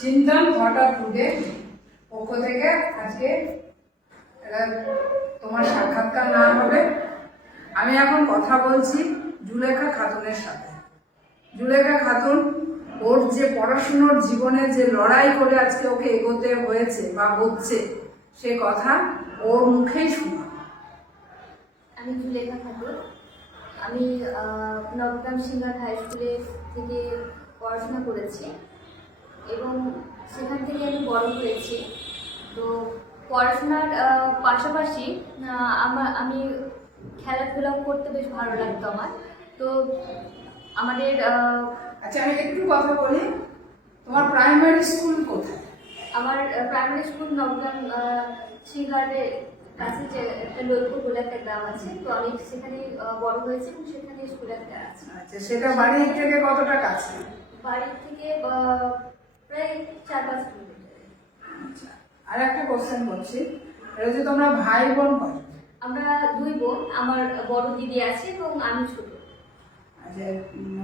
চিন্তন হঠাৎ ফুডে পক্ষ থেকে আজকে তোমার সাক্ষাৎকার না হবে। আমি এখন কথা বলছি জুলেখা খাতুনের সাথে। জুলেখা খাতুন, ওর যে পড়াশুনোর জীবনে যে লড়াই করে আজকে ওকে এগোতে হয়েছে বা হচ্ছে, সে কথা ওর মুখেই শোনা। আমি জুলেখা খাতুন। আমি নবগ্রাম সিঙ্গার হাই স্কুলে থেকে পড়াশোনা করেছি। এবং সেখান থেকে আমি বড় হয়েছি। তো পড়াশোনার পাশাপাশি আমার আমি খেলাধুলাও করতে বেশ ভালো লাগতো আমার। তো আমাদের আচ্ছা আমি একটু কথা বলি। তোমার প্রাইমারি স্কুল কোথায়? আমার প্রাইমারি স্কুল নবগ্রাম সিঙ্গারের কাছে যে একটা লোলপুর বলে একটা গ্রাম আছে। তো আমি সেখানে বড় হয়েছি এবং সেখানে স্কুল একটা আছে। আচ্ছা সেটা বাড়ি থেকে কতটা কাছে? বাড়ি থেকে প্রায় চার পাঁচ কিলোমিটার। আচ্ছা আর একটা কোশ্চেন করছি। এটা যে তোমরা ভাই বোন কত আমরা দুই বোন আমার বড় দিদি আছে এবং আমি ছোট। আচ্ছা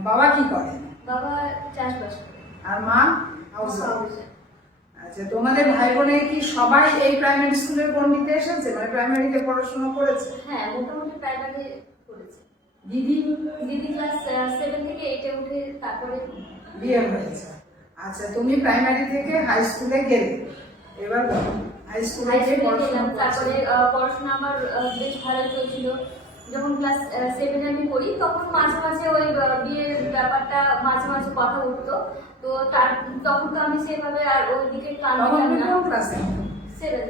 বাবা কি করে? বাবা চাষবাস করে। আর মা? হাউস আচ্ছা তোমাদের ভাই বোনে কি সবাই এই প্রাইমারি স্কুলের গণ্ডিতে এসেছে? মানে প্রাইমারিতে পড়াশোনা করেছে? হ্যাঁ মোটামুটি প্রাইমারি করেছে। দিদি? দিদি ক্লাস সেভেন থেকে এইটে উঠে তারপরে বিয়ে হয়েছে। আচ্ছা তুমি প্রাইমারি থেকে হাই স্কুলে গেলে। এবার হাই স্কুলে গিয়ে পড়াশোনা তারপরে পড়াশোনা আমার বেশ ভালো চলছিল। যখন ক্লাস সেভেনে আমি পড়ি তখন মাঝে মাঝে ওই বিয়ের ব্যাপারটা মাঝে মাঝে কথা উঠতো। তো তার তখন তো আমি সেভাবে আর ওই দিকে কান ক্লাসে সেভেন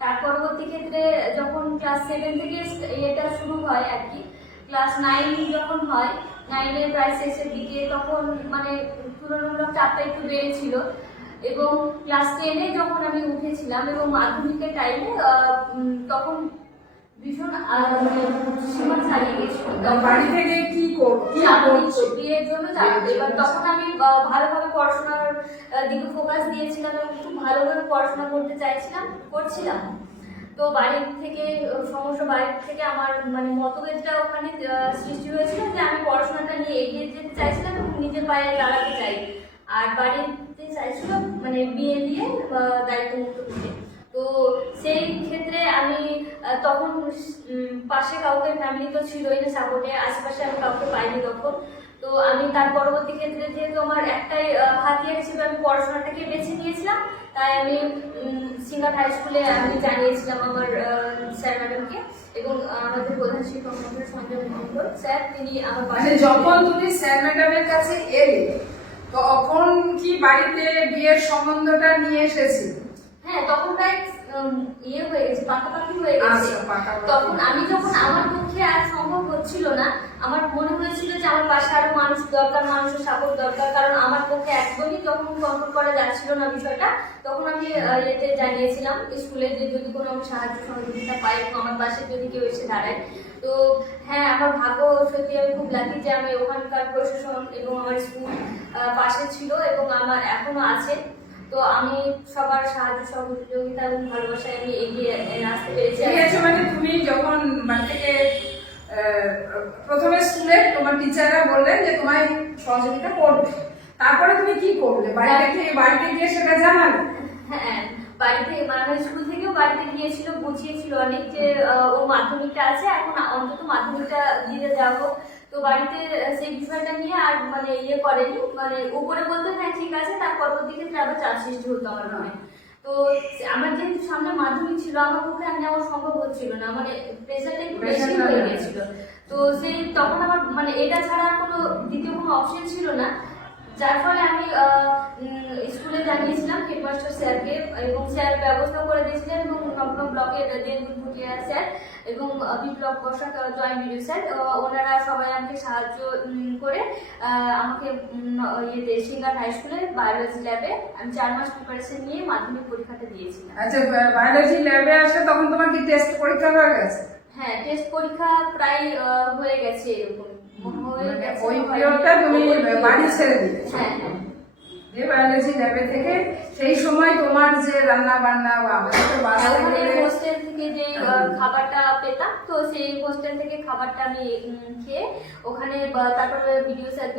তার পরবর্তী ক্ষেত্রে যখন ক্লাস সেভেন থেকে এটা শুরু হয় আর কি ক্লাস নাইন যখন হয় নাইনের প্রায় শেষের দিকে তখন মানে তুলনামূলক চাপটা একটু বেড়েছিল। এবং ক্লাস টেনে যখন আমি উঠেছিলাম এবং মাধ্যমিকের টাইমে তখন ভীষণ মানে সীমা ছাড়িয়ে গেছিল। বাড়ি থেকে কি বিয়ের জন্য এবার তখন আমি ভালোভাবে পড়াশোনার দিকে ফোকাস দিয়েছিলাম এবং খুব ভালোভাবে পড়াশোনা করতে চাইছিলাম করছিলাম। তো বাড়ি থেকে আহ, সমস্ত বাড়ি থেকে আমার মানে মতভেদটা ওখানে সৃষ্টি হয়েছিল যে আমি পড়াশোনাটা নিয়ে এগিয়ে যেতে চাইছিলাম এবং নিজের পায়ে দাঁড়াতে চাই। আর বাড়িতে চাইছিল মানে বিয়ে দিয়ে দায়িত্বমুক্ত দিতে তো সেই ক্ষেত্রে আমি তখন পাশে কাউকে ফ্যামিলি তো ছিলই না সাপোর্টে আশেপাশে আমি কাউকে পাইনি তখন। তো আমি তার পরবর্তী ক্ষেত্রে যেহেতু আমার একটাই হাতিয়ার হিসেবে আমি পড়াশোনাটাকে বেছে নিয়েছিলাম তাই আমি সিঙ্গার হাই স্কুলে আমি জানিয়েছিলাম আমার স্যার ম্যাডামকে এবং আমাদের প্রধান শিক্ষক মন্ত্রী সঞ্জয় মন্ডল স্যার তিনি আমার মানে পাশে যখন তুমি স্যার ম্যাডামের কাছে এলে তখন কি বাড়িতে বিয়ের সম্বন্ধটা নিয়ে এসেছিল হ্যাঁ তখন প্রায় ইয়ে হয়ে গেছে পাকাপাকি হয়ে গেছে। আচ্ছা, তখন আমি যখন আমার হচ্ছিল না। আমার মনে হয়েছিল যে আমার পাশে আরও মানুষ দরকার, মানুষের সাপোর্ট দরকার। কারণ আমার পক্ষে একদমই যখন কন্ট্রোল করা যাচ্ছিল না বিষয়টা। তখন আমি এতে জানিয়েছিলাম স্কুলে যে যদি কোনো আমি সাহায্য সহযোগিতা পাই এবং আমার পাশে যদি কেউ এসে দাঁড়ায়। তো হ্যাঁ আমার ভাগ্য সত্যি আমি খুব লাকি যে আমি ওখানকার প্রশাসন এবং আমার স্কুল পাশে ছিল এবং আমার এখনও আছে। তো আমি সবার সাহায্য সহযোগিতা এবং ভালোবাসায় আমি এগিয়ে আসতে পেরেছি। মানে তুমি যখন থেকে প্রথমে স্কুলে তোমার টিচাররা বললেন যে তোমায় সহযোগিতা করবে। তারপরে তুমি কি করলে? বাড়িতে গিয়ে বাড়িতে গিয়ে সেটা জানালে? হ্যাঁ বাড়িতে মানে স্কুল থেকেও বাড়িতে গিয়েছিল, বুঝিয়েছিল অনেক যে ও মাধ্যমিকটা আছে, এখন অন্তত মাধ্যমিকটা দিয়ে যাব। তো বাড়িতে সেই বিষয়টা নিয়ে আর মানে ইয়ে করেনি। মানে উপরে বলতে হ্যাঁ ঠিক আছে, তার পরবর্তী ক্ষেত্রে আবার সৃষ্টি হতো আমার মনে তো আমার যেহেতু সামনে মাধ্যমিক ছিল আমার পক্ষে আর নেওয়া সম্ভব হচ্ছিল না। মানে প্রেশারটা একটু বেশি হয়ে গেছিল। তো সেই তখন আমার মানে এটা ছাড়া কোনো দ্বিতীয় কোনো অপশন ছিল না। যার ফলে আমি স্কুলে জানিয়েছিলাম হেডমাস্টার স্যারকে এবং স্যার ব্যবস্থা করে দিয়েছিলেন এবং নবগ্রাম ব্লকের দেবদূত ভুটিয়া স্যার এবং আহ, Biplab Basak joint BDO sir ওনারা সবাই আমাকে সাহায্য করে আমাকে ইয়েতে সিঙ্গার হাই স্কুলে বায়োলজি ল্যাবে আমি চার মাস প্রিপারেশন নিয়ে মাধ্যমিক পরীক্ষাটা দিয়েছিলাম। আচ্ছা বায়োলজি ল্যাবে আসে তখন তোমার কি টেস্ট পরীক্ষা হয়ে গেছে? হ্যাঁ টেস্ট পরীক্ষা প্রায় হয়ে গেছে এরকম। মানে ওই পিরিয়ডটা তুমি বাড়ি ছেড়ে দিলে। হ্যাঁ। হ্যাঁ যে বায়োলজি ল্যাবে থেকে সেই সময় তোমার যে রান্না বান্না বা আমাদের তো বাসা থেকে হোস্টেল থেকে যে খাবারটা পেতাম তো সেই হোস্টেল থেকে খাবারটা আমি খেয়ে ওখানে তারপরে ভিডিও স্যার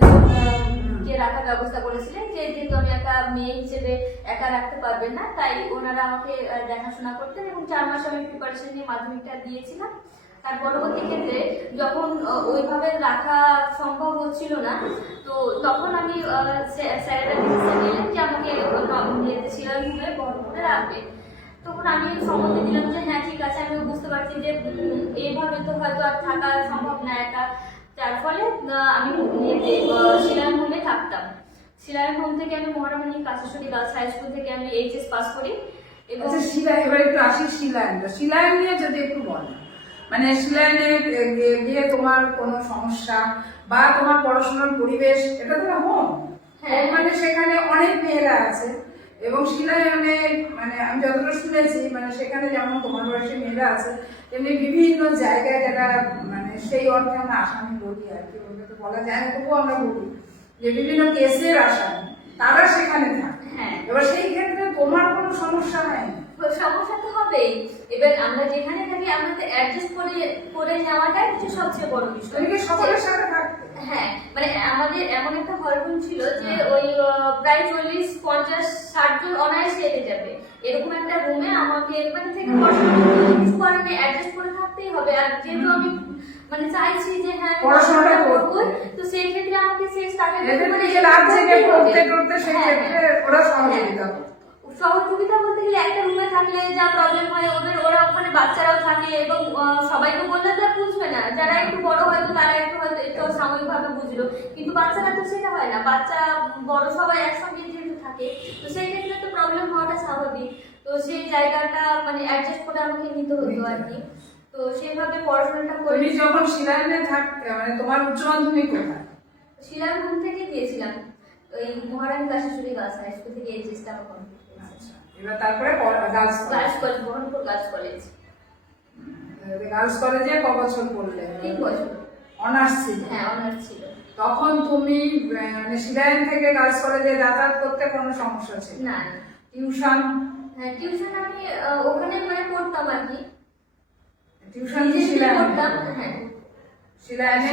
রাখার ব্যবস্থা করেছিলেন যে যেহেতু আমি একটা মেয়ে হিসেবে একা রাখতে পারবেন না তাই ওনারা আমাকে দেখাশোনা করতেন এবং চার মাস আমি প্রিপারেশন নিয়ে মাধ্যমিকটা দিয়েছিলাম। তার পরবর্তী ক্ষেত্রে যখন ওইভাবে রাখা সম্ভব হচ্ছিল না, তো তখন আমি স্যার- স্যারেরা ডিসিশন নিলেন যে আমাকে করে রাখবে? তখন আমি সম্মতি দিলাম যে হ্যাঁ ঠিক আছে। আমি বুঝতে পারছি যে এইভাবে তো হয়তো আর থাকা সম্ভব না একা। যার ফলে আমি শিলার হোমে থাকতাম। শিলার হোম থেকে আমি Maharani Kasheswari girls high school থেকে আমি এইচএস পাস করি এবং আচ্ছা শিলা, এবার একটু আসি শিলায়নটা শিলায়ন নিয়ে যদি একটু বলো মানে শিলায়নে গিয়ে- তোমার কোনো সমস্যা বা তোমার পড়াশোনার পরিবেশ এটা তো হোম হ্যাঁ। মানে সেখানে অনেক মেয়েরা আছে এবং শিলায়নে মানে আমি যতটা শুনেছি মানে সেখানে যেমন তোমার বয়সী মেয়েরা আছে তেমনি বিভিন্ন জায়গায় যারা মানে সেই অর্থে আমরা আসামি বলি আর কি বলা যায় না তবুও আমরা বলি যে বিভিন্ন কেসের আসামি তারা সেখানে থাকে হ্যাঁ এবার সেই ক্ষেত্রে তোমার কোনো সমস্যা হয়নি সমস্যা তো হবেই। এবার আমরা যেখানে থাকি আমাদের অ্যাডজাস্ট করে করে নেওয়াটাই হচ্ছে সবচেয়ে বড় বিষয়। সকলের সাথে হ্যাঁ মানে আমাদের এমন একটা ছিল যে ওই প্রায় চল্লিশ পঞ্চাশ ষাট জন অনায়াসে এতে যাবে। এরকম একটা রুমে আমাকে মানে থেকে করতে। কিছু অ্যাডজাস্ট করে থাকতেই হবে। আর যেহেতু আমি মানে চাইছি যে হ্যাঁ পড়াশোনাটা করব। তো সেই ক্ষেত্রে আমাকে সেই স্টার্টিং এতে তুমি যে রাত জেগে পড়তে পড়তে সেই ক্ষেত্রে ওরা সহযোগিতা করবে। সহযোগিতা বলতে গেলে একটা রুমে থাকলে যা প্রবলেম হয় ওদের ওরা ওখানে বাচ্চারাও থাকে এবং সবাইকে বললে তো আর বুঝবে না। যারা একটু বড় হয়তো তারা একটু হয়তো একটু সাময়িকভাবে বুঝলো। কিন্তু বাচ্চারা তো সেটা হয় না। বাচ্চা বড় সবাই একসঙ্গে যেহেতু থাকে তো সেই ক্ষেত্রে তো প্রবলেম হওয়াটা স্বাভাবিক। তো সেই জায়গাটা মানে অ্যাডজাস্ট করে আমাকে নিতে হতো আর কি। তো সেইভাবে পড়াশোনাটা করে যখন শিলায়নে থাকতে মানে তোমার উচ্চ মাধ্যমিক কোথায়? শিলার থেকে দিয়েছিলাম ওই মহারানী কাশেশ্বরী গার্লস হাই স্কুল থেকে এইচএসটা আমার এবার তারপরে girls girls college Baharampur girls college girls কলেজে ক বছর পড়লে? তিন বছর। অনার্স ছিল। হ্যাঁ অনার্স ছিল। তখন তুমি মানে শিলায়ন থেকে গার্লস কলেজে যাতায়াত করতে কোনো সমস্যা ছিল? না টিউশন হ্যাঁ টিউশন আমি ওখানে মানে পড়তাম আর কি। টিউশন শিলায়ন? পড়তাম হ্যাঁ। শিলায়নে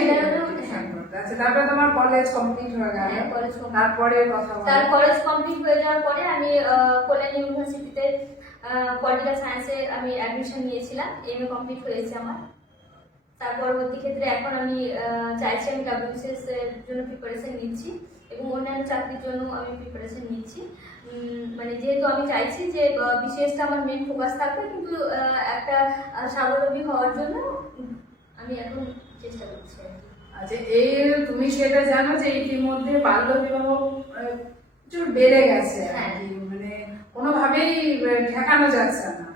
টিউশন আচ্ছা তারপরে তোমার কলেজ কমপ্লিট হয়ে গেল। হ্যাঁ, college complete। তারপরে কথা তার কলেজ কমপ্লিট হয়ে যাওয়ার পরে আমি কল্যাণ ইউনিভার্সিটিতে পলিটিক্যাল সায়েন্সে আমি অ্যাডমিশন নিয়েছিলাম। এম এ কমপ্লিট হয়েছে আমার। তার পরবর্তী ক্ষেত্রে এখন আমি চাইছি আমি ডাব্লিউবিসিএস এর জন্য প্রিপারেশন নিচ্ছি এবং অন্যান্য চাকরির জন্য আমি প্রিপারেশন নিচ্ছি। মানে যেহেতু আমি চাইছি যে বিসিএসটা আমার মেন ফোকাস থাকবে কিন্তু একটা স্বাবলম্বী হওয়ার জন্য আমি এখন চেষ্টা করছি আচ্ছা এই তুমি সেটা জানো যে ইতিমধ্যে বাল্য বিবাহ প্রচুর বেড়ে গেছে আর কি মানে কোনোভাবেই ঠেকানো যাচ্ছে না।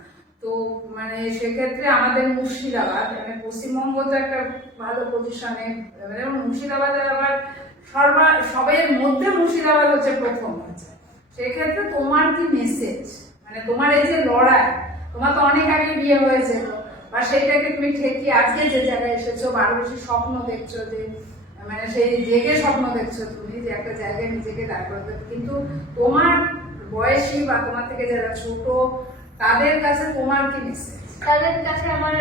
তো মানে সেক্ষেত্রে আমাদের মুর্শিদাবাদ মানে পশ্চিমবঙ্গ তো একটা ভালো পজিশনে মানে মুর্শিদাবাদে আবার সর্বা সবের মধ্যে মুর্শিদাবাদ হচ্ছে প্রথম হচ্ছে। সেক্ষেত্রে তোমার কি মেসেজ মানে তোমার এই যে লড়াই তোমার তো অনেক আগে বিয়ে হয়েছে। বা সেইটাকে তুমি ঠেকিয়ে আজকে যে জায়গায় এসেছ, বা আরও বেশি স্বপ্ন দেখছ যে মানে সেই জেগে স্বপ্ন দেখছ তুমি, যে একটা জায়গায় নিজেকে দাঁড় করতে। কিন্তু তোমার বয়সী বা তোমার থেকে যারা ছোট, তাদের কাছে তোমার কি মেসেজ তাদের কাছে আমার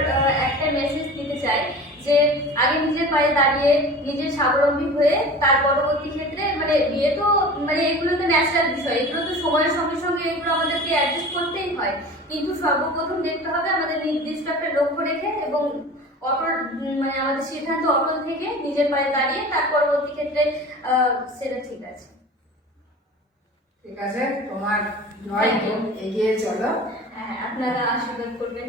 একটা মেসেজ দিতে চাই যে, আগে নিজের পায়ে দাঁড়িয়ে নিজের স্বাবলম্বী হয়ে তার পরবর্তী ক্ষেত্রে মানে বিয়ে তো মানে এগুলো তো ন্যাচারাল বিষয়। এগুলো তো সময়ের সঙ্গে সঙ্গে এগুলো আমাদেরকে অ্যাডজাস্ট করতেই হয়। কিন্তু সর্বপ্রথম দেখতে হবে আমাদের নির্দিষ্ট একটা লক্ষ্য রেখে এবং অটল মানে আমাদের সিদ্ধান্ত অটল থেকে নিজের পায়ে দাঁড়িয়ে তার পরবর্তী ক্ষেত্রে সেটা ঠিক আছে। ঠিক আছে তোমার এগিয়ে চলো। হ্যাঁ আপনারা আশীর্বাদ করবেন।